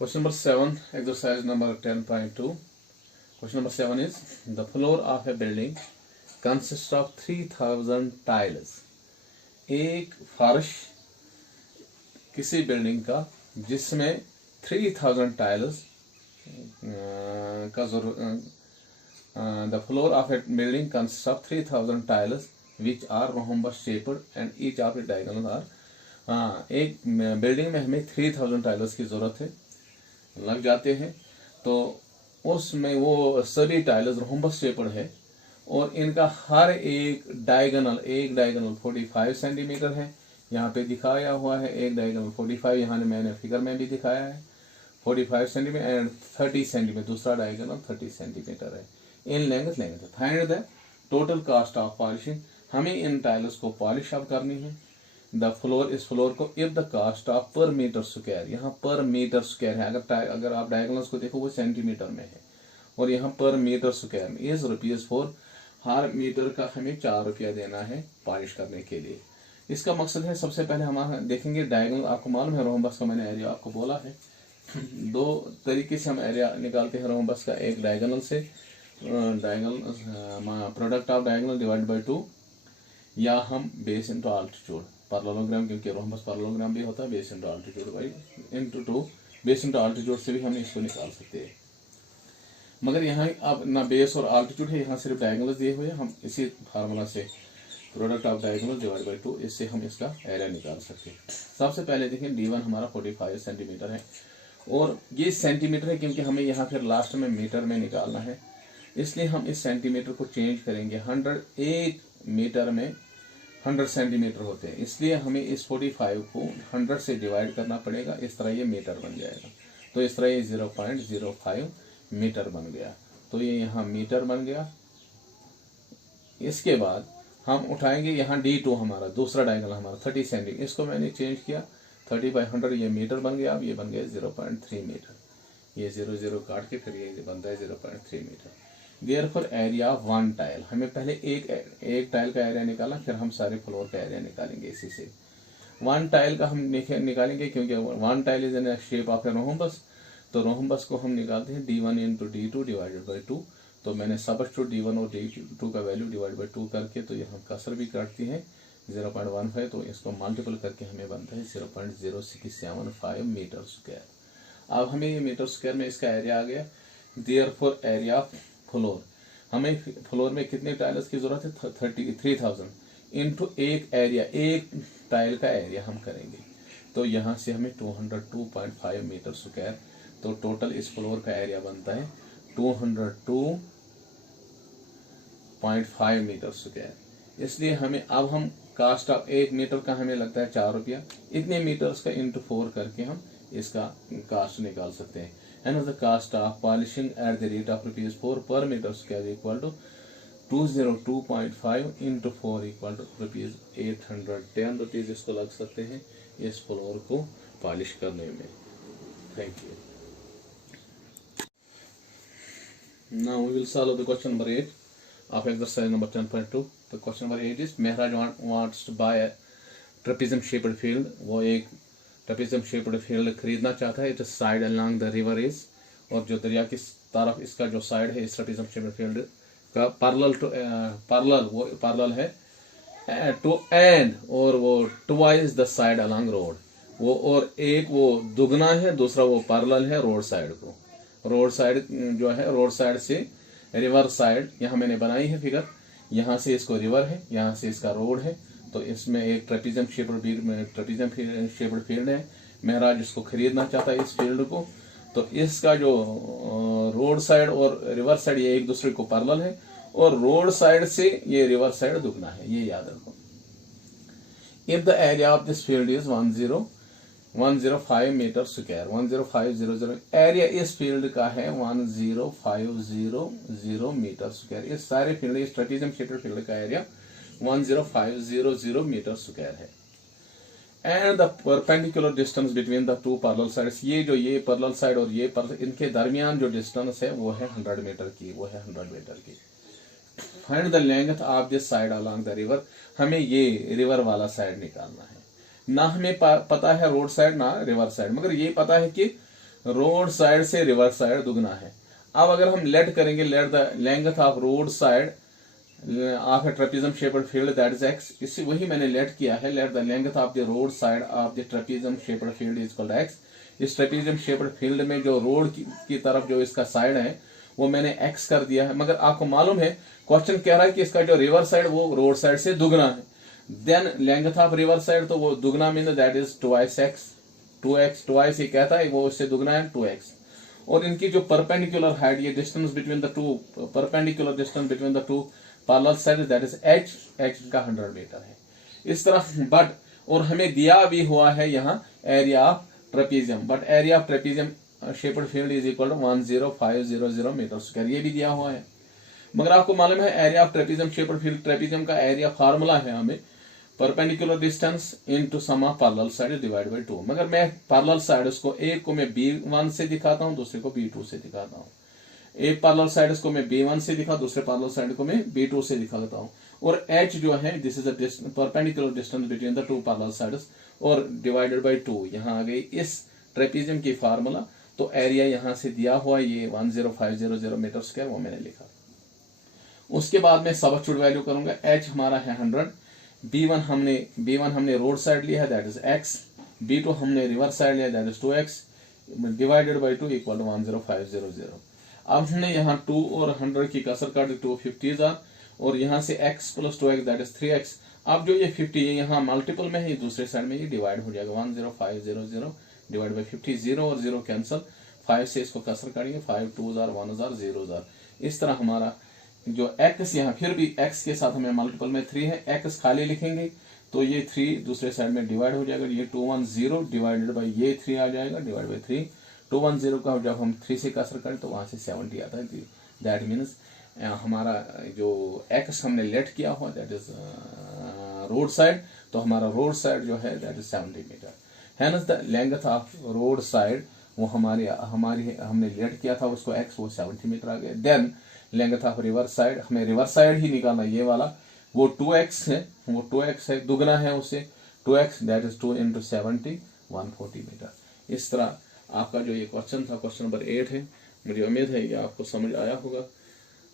Question number 7, exercise number 10.2. Question number 7 is, the floor of a building consists of 3000 tiles. एक फर्श किसी building का जिसमें 3000 tiles का जरूरत. The floor of a building consists of 3000 tiles which are rhombus shaped and each of the diagonals are. एक building में हमें 3000 टाइल्स की जरूरत है, लग जाते हैं. तो उसमें वो सभी टाइल्स रोम्बस शेप्ड है और इनका हर एक डायगोनल 45 सेंटीमीटर है. यहाँ पे दिखाया हुआ है एक डायगोनल 45, यहाँ मैंने फिगर में भी दिखाया है 45 सेंटीमीटर एंड 30 सेंटीमीटर दूसरा डायगोनल 30 सेंटीमीटर है. In length find the total cost of polishing. हमें इन टाइल्स को पॉलिश अप करनी है. द फ्लोर, इस फ्लोर को इफ द कास्ट ऑफ पर मीटर स्क्वायर, यहाँ पर मीटर स्क्वायर है. अगर आप डायगोनल्स को देखो वो सेंटीमीटर में है और यहाँ पर मीटर स्क्वायर में इज ₹4. हर मीटर का हमें ₹4 देना है पॉलिश करने के लिए. इसका मकसद है, सबसे पहले हम देखेंगे डायगोनल. आपको मालूम है रोम्बस का मैंने एरिया आपको बोला है. दो तरीके से हम एरिया निकालते हैं रोम्बस का. एक डायगोनल से, diagonal product of diagonal divide by 2, या हम बेस इंटू आल्टीट्यूड पैरेललोग्राम, क्योंकि रोम्बस पैरेललोग्राम भी होता है. Base into altitude by into 2, base into altitude से भी हम इसको निकाल सकते हैं. मगर यहाँ अब ना बेस और आल्टीट्यूड है, यहाँ सिर्फ डायगोनल दिए हुए हैं. हम इसी फार्मूला से product of diagonal divide by 2, इससे हम इसका एरिया निकाल सकते हैं. सबसे पहले देखें D1 हमारा 45 सेंटीमीटर है और ये सेंटीमीटर है क्योंकि हमें यहाँ फिर लास्ट में मीटर में निकालना है, इसलिए हम इस सेंटीमीटर को चेंज करेंगे. 100 एक मीटर में 100 सेंटीमीटर होते हैं, इसलिए हमें इस 45 को 100 से डिवाइड करना पड़ेगा. इस तरह ये मीटर बन जाएगा. तो इस तरह ये 0.05 मीटर बन गया. तो ये यहाँ मीटर बन गया. इसके बाद हम उठाएंगे यहाँ D2 हमारा दूसरा डायगोनल हमारा 30 सेंटीमीटर, इसको मैंने चेंज किया 30/100, ये मीटर बन गया. अब ये बन गया 0.3 मीटर. ये 0 काट के फिर ये बनता है 0.3 metre. Therefore area of one tile, हमें पहले एक टाइल का एरिया निकालना, फिर हम सारे फ्लोर का एरिया निकालेंगे. इसी से वन टाइल का हम निकालेंगे क्योंकि one tile is in shape of a rhombus. तो रोम्बस को हम निकालते हैं D1 into D2 divided by 2. तो मैंने सब्स्टिट्यूट D1 और D2 का वैल्यू डिवाइड बाई 2 करके, तो यहाँ कसर भी काटती है 0.15, तो इसको मल्टीपल करके हमें बनता है 0.0675 मीटर स्क्वायर. अब हमें ये मीटर स्क्वायर में इसका एरिया आ गया. देयरफॉर एरिया ऑफ फ्लोर, हमें फ्लोर में कितने टाइल्स की जरूरत है 3000 इंटू एक एरिया, एक टाइल का एरिया हम करेंगे. तो यहाँ से हमें 202.5 मीटर स्क्वायर. तो टोटल इस फ्लोर का एरिया बनता है 202.5 मीटर स्क्वायर. इसलिए हमें अब हम कास्ट ऑफ एक मीटर का हमें लगता है ₹4. इतने मीटर्स का इंटू 4 करके हम इसका कास्ट निकाल सकते हैं. And the cost of polishing at the rate of ₹4 per meter square equal to 202.5 into 4 equal to ₹810 इसको लग सकते हैं इस फ्लोर को पॉलिश करने में. Thank you. Now we will solve the question number 8 of exercise number 10.2. The question number 8 is, Mehraj wants to buy a trapezium shaped field. वो एक ट्रेपेजियम शेप्ड फील्ड खरीदना चाहता है. It side along the river is, और जो दरिया की तरफ इसका जो साइड है इस ट्रेपेजियम शेप्ड फील्ड का पैरेलल है टू एंड, और वो twice the side along road. वो और एक वो दुगना है, दूसरा वो पैरेलल है रोड साइड को. रोड साइड जो है, रोड साइड से रिवर साइड यहाँ मैंने बनाई है फिगर. यहाँ से इसको रिवर है, यहाँ से इसका रोड है. तो इसमें एक ट्रेपेजियम शेप्ड फील्ड है. महराज इसको खरीदना चाहता है इस फील्ड को. तो इसका जो रोड साइड और रिवर साइड ये एक दूसरे को पैरेलल है, और रोड साइड से ये रिवर साइड दुगना है, ये याद रखो. If the area of this field is 105 metre square, 10500, area इस फील्ड का है 10500 मीटर स्क्वायर. इस सारे फील्ड, इस ट्रेपेजियम शेप्ड फील्ड का एरिया 10500 मीटर स्क्वायर है. And the perpendicular distance between the two parallel sides, ये पैरेलल साइड और ये इनके दरमियान जो डिस्टेंस है वो है 100 मीटर की. Find the length of this side along the river, हमें ये रिवर वाला साइड निकालना है. ना हमें पता है रोड साइड ना रिवर साइड, मगर ये पता है कि रोड साइड से रिवर साइड दुगना है। अब अगर हम लेट करेंगे, let the length of road side of a trapezium shaped field that is x, इसी वही मैंने लेट किया है। Let the length of the road side of the trapezium shaped field is equal to x. इस trapezium shaped field में जो road की तरफ जो इसका साइड है वो मैंने एक्स कर दिया है। मगर आपको मालूम है क्वेश्चन कह रहा है कि इसका जो रिवर साइड वो रोड साइड से दुगना है। Then length of river side, तो वो दुगना mean that is twice x. 2x twice ये कहता है वो उससे दुगना है 2x। और इनकी जो परपेंडिकुलर हाइट, ये distance between the to, perpendicular distance between the two parallel side that is h का 100 मीटर है। इस तरह बट, और हमें दिया भी हुआ है यहाँ area of trapezium, but area of trapezium shaped field is equal to 10500 metre square, ये भी दिया हुआ है। मगर आपको मालूम है area of trapezium shaped field, trapezium का एरिया फार्मूला है हमें perpendicular distance into sum of parallel side divide by 2। मगर मैं पैरेलल साइड्स को, एक को मैं B1 से दिखाता हूं, दूसरे को B2 से दिखाता हूं। एक पैरेलल साइड्स को मैं B1 से दिखा, दूसरे पैरेलल साइड को मैं B2 से दिखाता हूं। और h जो है this is the perpendicular distance between the two parallel sides, और डिवाइडेड बाय 2 यहाँ आ गई इस ट्रेपेजियम की फार्मूला। तो एरिया यहां से दिया हुआ ये 10500 मीटर स्क्वायर, वो मैंने लिखा। उसके बाद मैं सबस्टिट्यूट वैल्यू करूंगा। h हमारा है 100, B1 हमने रोड साइड लिया है दैट इज x, B2 हमने रिवर साइड लिया that is 2x divided by 2 equal to 10500। अब हमने यहाँ 2 और 100 की कसर काट दी, 250 और यहाँ से x plus 2x that is 3x। अब जो ये 50 है यहाँ मल्टीपल में है, दूसरे साइड में ये डिवाइड हो जाएगा 10500 डिवाइड बाई 50, 0 और 0 कैंसिल, 5 से इसको कसर काटेंगे, 5 2 1000 1000 0,000। इस तरह हमारा जो x यहाँ फिर भी x के साथ हमें मल्टीपल में 3 है, x खाली लिखेंगे तो ये 3 दूसरे साइड में डिवाइड हो जाएगा, ये 210 डिवाइडेड बाई ये 3 आ जाएगा डिवाइड बाई 3। 210 का जब हम 3 से कसर करें तो वहां से 70 आता है। दैट मीन्स हमारा जो x हमने लेट किया हुआ दैट इज रोड साइड, तो हमारा रोड साइड जो है that is 70 metre. Hence the length of road side वो हमने लेट किया था उसको x, वो 70 मीटर आ गया। Then length of river side, हमें रिवर साइड ही निकालना, ये वाला वो 2x है, वो 2x है, दुगना है उससे 2x दैट इज 2 × 70 140 मीटर। इस तरह आपका जो ये क्वेश्चन था, क्वेश्चन नंबर 8 है। मुझे उम्मीद है ये आपको समझ आया होगा,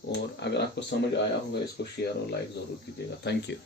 और अगर आपको समझ आया होगा इसको शेयर और लाइक जरूर कीजिएगा। Thank you.